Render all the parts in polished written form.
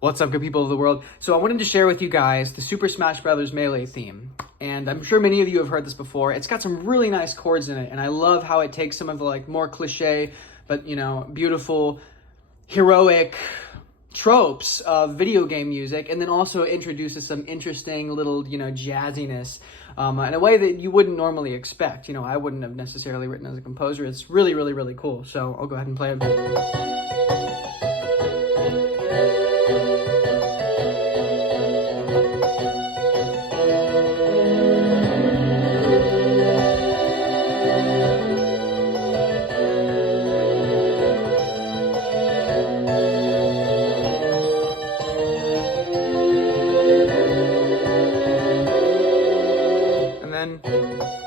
What's up, good people of the world? So I wanted to share with you guys the Super Smash Bros. Melee theme. And I'm sure many of you have heard this before. It's got some really nice chords in it, and I love how it takes some of the more cliche, but beautiful, heroic tropes of video game music, and then also introduces some interesting little, jazziness in a way that you wouldn't normally expect. I wouldn't have necessarily written as a composer. It's really, really, really cool. So I'll go ahead and play it.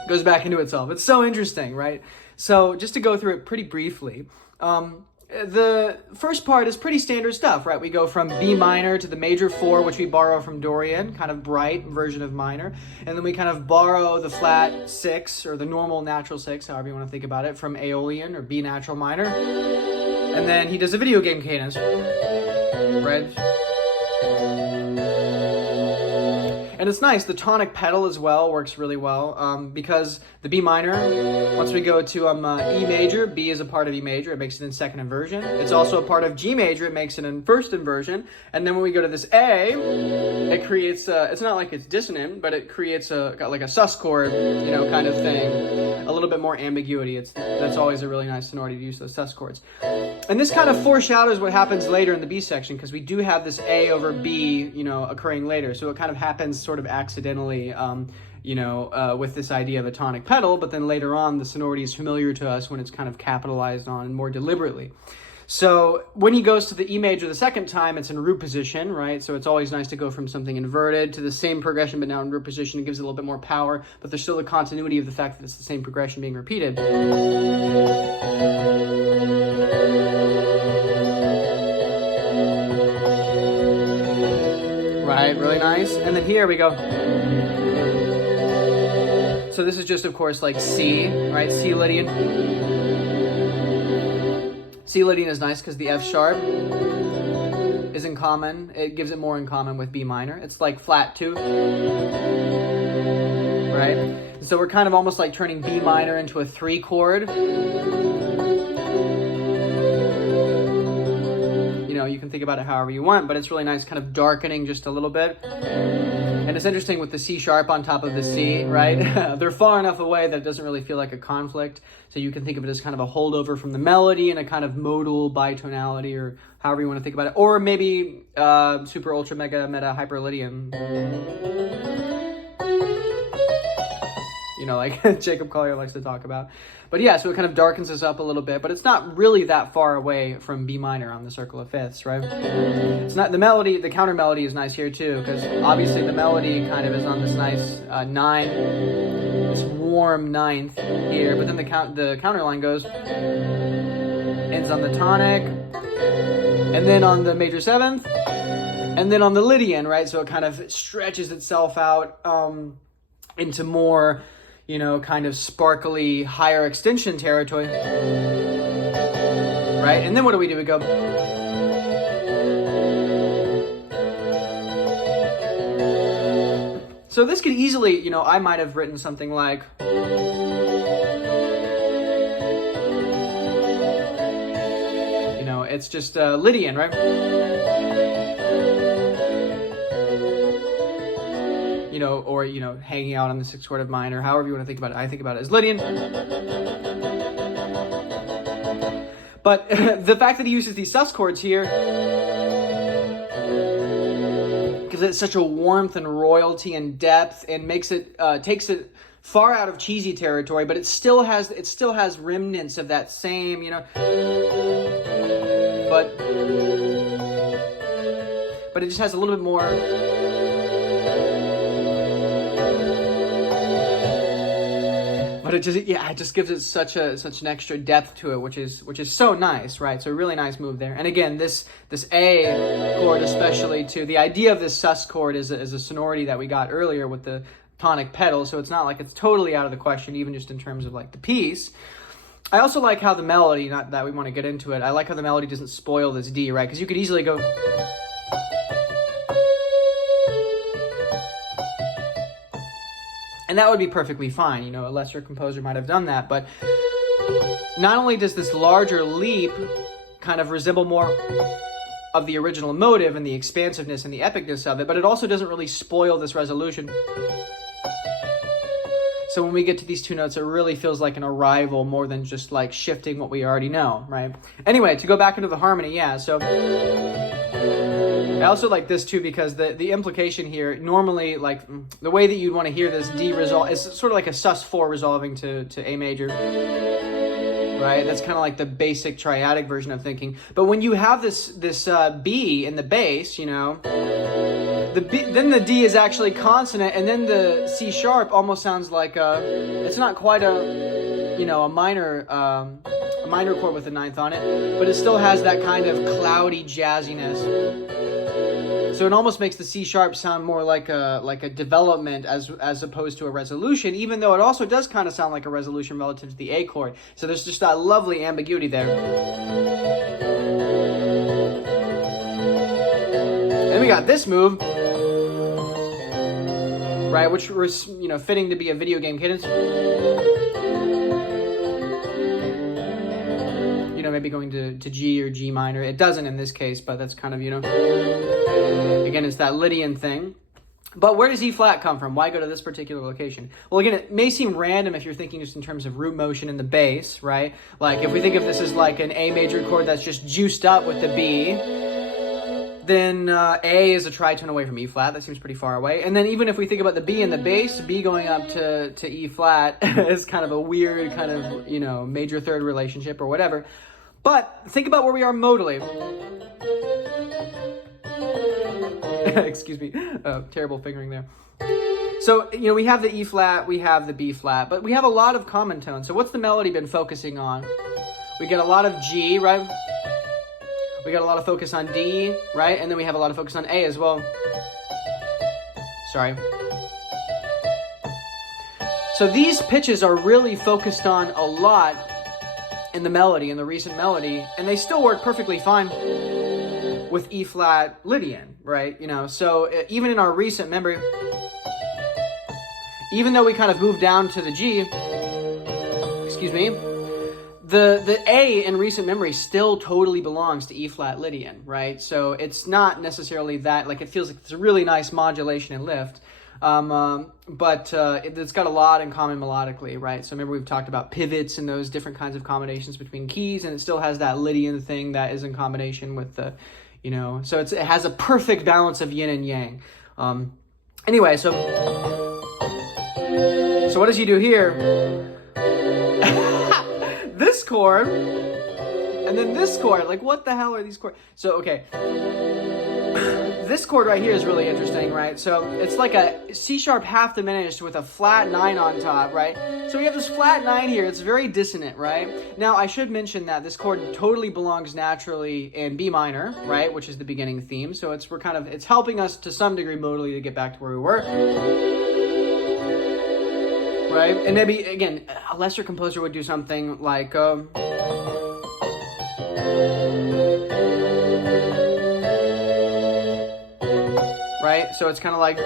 Goes back into itself. It's so interesting, right? So just to go through it pretty briefly, the first part is pretty standard stuff, right? We go from B minor to the major 4, which we borrow from Dorian, kind of bright version of minor, and then we kind of borrow the flat 6, or the normal natural 6, however you want to think about it, from Aeolian, or B natural minor, and then he does a video game cadence, right? And it's nice, the tonic pedal as well works really well, because the B minor, once we go to E major, B is a part of E major, it makes it in second inversion. It's also a part of G major, it makes it in first inversion. And then when we go to this A, it creates, it's not like it's dissonant, but it creates like a sus chord, kind of thing. A little bit more ambiguity. That's always a really nice sonority to use those sus chords. And this kind of foreshadows what happens later in the B section, because we do have this A over B, occurring later. So it kind of happens sort of accidentally, with this idea of a tonic pedal, but then later on the sonority is familiar to us when it's kind of capitalized on more deliberately. So when he goes to the E major the second time, it's in root position, right? So it's always nice to go from something inverted to the same progression, but now in root position. It gives it a little bit more power, but there's still the continuity of the fact that it's the same progression being repeated. Right, really nice. And then here we go. So this is just, of course, like C, right? C Lydian. C Lydian is nice because the F sharp is in common. It gives it more in common with B minor. It's like flat 2, right? So we're kind of almost like turning B minor into a 3 chord. You can think about it however you want, but it's really nice, kind of darkening just a little bit. And it's interesting with the C sharp on top of the C, right? They're far enough away that it doesn't really feel like a conflict. So you can think of it as kind of a holdover from the melody and a kind of modal bitonality, or however you want to think about it. Or maybe super ultra mega meta hyper Lydian. Like Jacob Collier likes to talk about. But yeah, so it kind of darkens us up a little bit, but it's not really that far away from B minor on the circle of fifths, right? It's not the melody, the counter melody is nice here too, because obviously the melody kind of is on this nice 9, this warm 9th here, but then the counter line goes, ends on the tonic, and then on the major 7th, and then on the Lydian, right? So it kind of stretches itself out into more, kind of sparkly, higher extension territory, right? And then what do? We go, so this could easily, I might have written something like, it's just Lydian, right? Or, hanging out on the 6th chord of minor, however you want to think about it. I think about it as Lydian. But the fact that he uses these sus chords here gives it such a warmth and royalty and depth, and makes it, takes it far out of cheesy territory, but it still has remnants of that same, but it just has a little bit more. But it just gives it such an extra depth to it, which is so nice, right? So a really nice move there. And again, this A chord, especially too, the idea of this sus chord is a sonority that we got earlier with the tonic pedal, so it's not like it's totally out of the question, even just in terms of like the piece. I also like how the melody, not that we want to get into it, I like how the melody doesn't spoil this D, right? Because you could easily go, And that would be perfectly fine. You know, a lesser composer might have done that. But not only does this larger leap kind of resemble more of the original motive and the expansiveness and the epicness of it, but it also doesn't really spoil this resolution. So when we get to these two notes, it really feels like an arrival more than just like shifting what we already know, right? Anyway, to go back into the harmony, yeah, so I also like this too because the implication here, normally like the way that you'd want to hear this D resolve is sort of like a sus4 resolving to A major, right? That's kind of like the basic triadic version of thinking. But when you have this B in the bass, you know, then the D is actually consonant, and then the C sharp almost sounds like it's not quite a, you know, a minor chord with a ninth on it, but it still has that kind of cloudy jazziness. So it almost makes the C sharp sound more like a development as opposed to a resolution, even though it also does kind of sound like a resolution relative to the A chord. So there's just that lovely ambiguity there. And we got this move, right, which was, you know, fitting to be a video game cadence. You know, maybe going to G or G minor. It doesn't in this case, but that's kind of, you know, again, it's that Lydian thing. But where does E flat come from? Why go to this particular location? Well, again, it may seem random if you're thinking just in terms of root motion in the bass, right? Like if we think of this as like an A major chord that's just juiced up with the B, then A is a tritone away from E flat. That seems pretty far away. And then even if we think about the B in the bass, B going up to E flat is kind of a weird kind of, you know, major third relationship or whatever. But think about where we are modally. Excuse me, terrible fingering there. So, you know, we have the E flat, we have the B flat, but we have a lot of common tones. So what's the melody been focusing on? We get a lot of G, right? We got a lot of focus on D, right? And then we have a lot of focus on A as well. Sorry. So these pitches are really focused on a lot in the melody, in the recent melody, and they still work perfectly fine with E flat Lydian, right? You know, so even in our recent memory, even though we kind of moved down to the G, excuse me, the A in recent memory still totally belongs to E flat Lydian, right? So it's not necessarily that, like, it feels like it's a really nice modulation and lift, but it's got a lot in common melodically, right? So remember we've talked about pivots and those different kinds of combinations between keys, and it still has that Lydian thing that is in combination with the, you know, so it has a perfect balance of yin and yang. Anyway, so what does he do here? This chord, and then this chord, like what the hell are these chords? So, okay, this chord right here is really interesting, right? So it's like a C sharp half diminished with a flat 9 on top, right? So we have this flat 9 here. It's very dissonant, right? Now, I should mention that this chord totally belongs naturally in B minor, right? Which is the beginning theme. So it's helping us to some degree modally to get back to where we were. Right? And maybe, again, a lesser composer would do something like, right? So it's kind of like,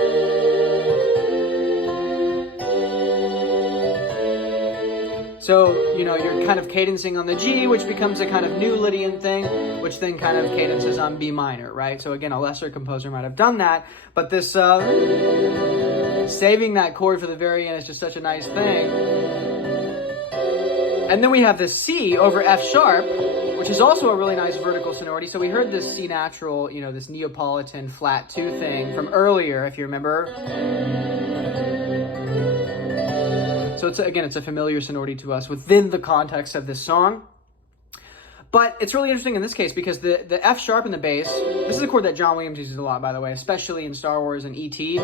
so, you know, you're kind of cadencing on the G, which becomes a kind of new Lydian thing, which then kind of cadences on B minor, right? So again, a lesser composer might have done that, but this, saving that chord for the very end is just such a nice thing. And then we have this C over F sharp, which is also a really nice vertical sonority. So we heard this C natural, you know, this Neapolitan flat 2 thing from earlier, if you remember. So it's a familiar sonority to us within the context of this song. But it's really interesting in this case because the F sharp in the bass, this is a chord that John Williams uses a lot, by the way, especially in Star Wars and E.T.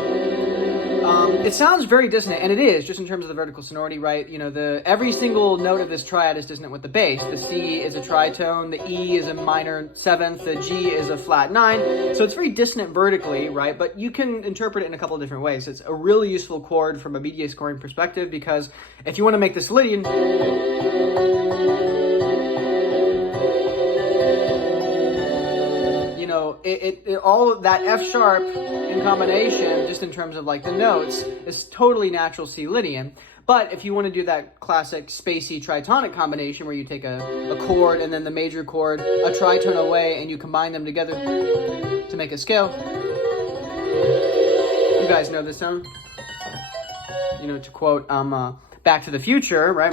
It sounds very dissonant, and it is, just in terms of the vertical sonority, right? You know, every single note of this triad is dissonant with the bass. The C is a tritone, the E is a minor 7th, the G is a flat 9. So it's very dissonant vertically, right? But you can interpret it in a couple of different ways. It's a really useful chord from a BDA scoring perspective because if you want to make this Lydian, you know, all of that F sharp in combination, just in terms of like the notes, is totally natural C Lydian. But if you want to do that classic spacey tritonic combination where you take a chord and then the major chord a tritone away and you combine them together to make a scale. You guys know this song? You know, to quote Back to the Future, right?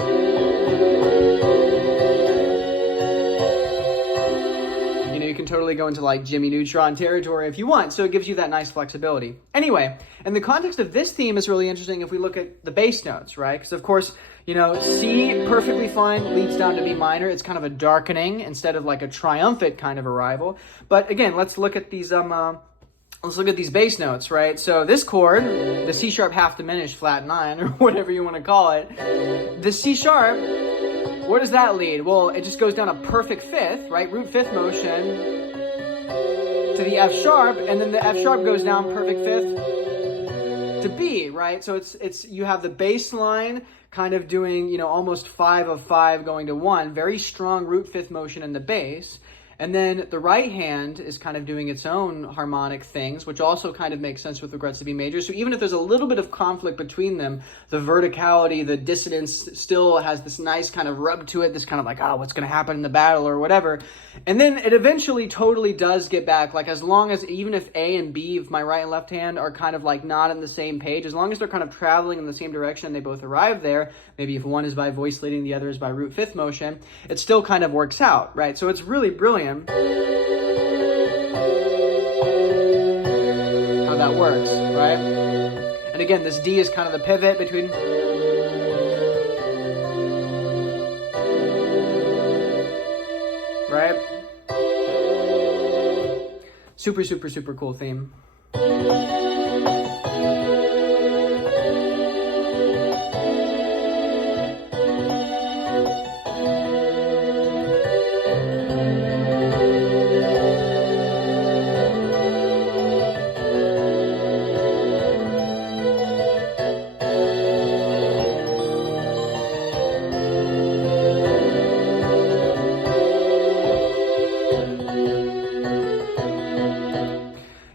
You know, you can totally go into like Jimmy Neutron territory if you want, so it gives you that nice flexibility. Anyway, in the context of this theme is really interesting if we look at the bass notes, right? Because of course, you know, C, perfectly fine, leads down to B minor. It's kind of a darkening instead of like a triumphant kind of arrival. But again, let's look at these bass notes, right? So this chord, the C sharp half diminished flat 9, or whatever you want to call it, the C sharp, where does that lead? Well, it just goes down a perfect fifth, right? Root fifth motion to the F sharp, and then the F sharp goes down perfect fifth to B, right? So it's you have the bass line kind of doing, you know, almost 5 of 5 going to 1, very strong root fifth motion in the bass. And then the right hand is kind of doing its own harmonic things, which also kind of makes sense with regards to B major. So even if there's a little bit of conflict between them, the verticality, the dissonance still has this nice kind of rub to it, this kind of like, what's going to happen in the battle or whatever. And then it eventually totally does get back, like as long as, even if A and B, if my right and left hand are kind of like not on the same page, as long as they're kind of traveling in the same direction and they both arrive there, maybe if one is by voice leading, the other is by root fifth motion, it still kind of works out, right? So it's really brilliant how that works, right? And again, this D is kind of the pivot between, right? Super, super, super cool theme.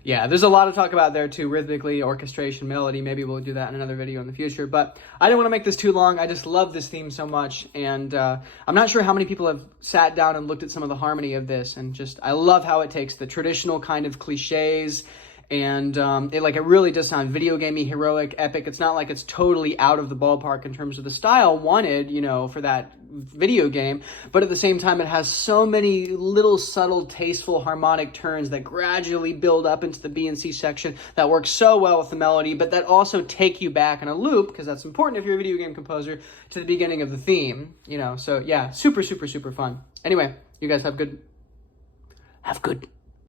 Yeah, there's a lot of talk about there too, rhythmically, orchestration, melody. Maybe we'll do that in another video in the future, but I didn't want to make this too long. I just love this theme so much, and I'm not sure how many people have sat down and looked at some of the harmony of this, and just, I love how it takes the traditional kind of cliches, and it really does sound video gamey, heroic, epic. It's not like it's totally out of the ballpark in terms of the style wanted, you know, for that video game, but at the same time it has so many little subtle tasteful harmonic turns that gradually build up into the B and C section that work so well with the melody, but that also take you back in a loop, because that's important if you're a video game composer, to the beginning of the theme, you know. So yeah, super, super, super fun. Anyway, you guys have good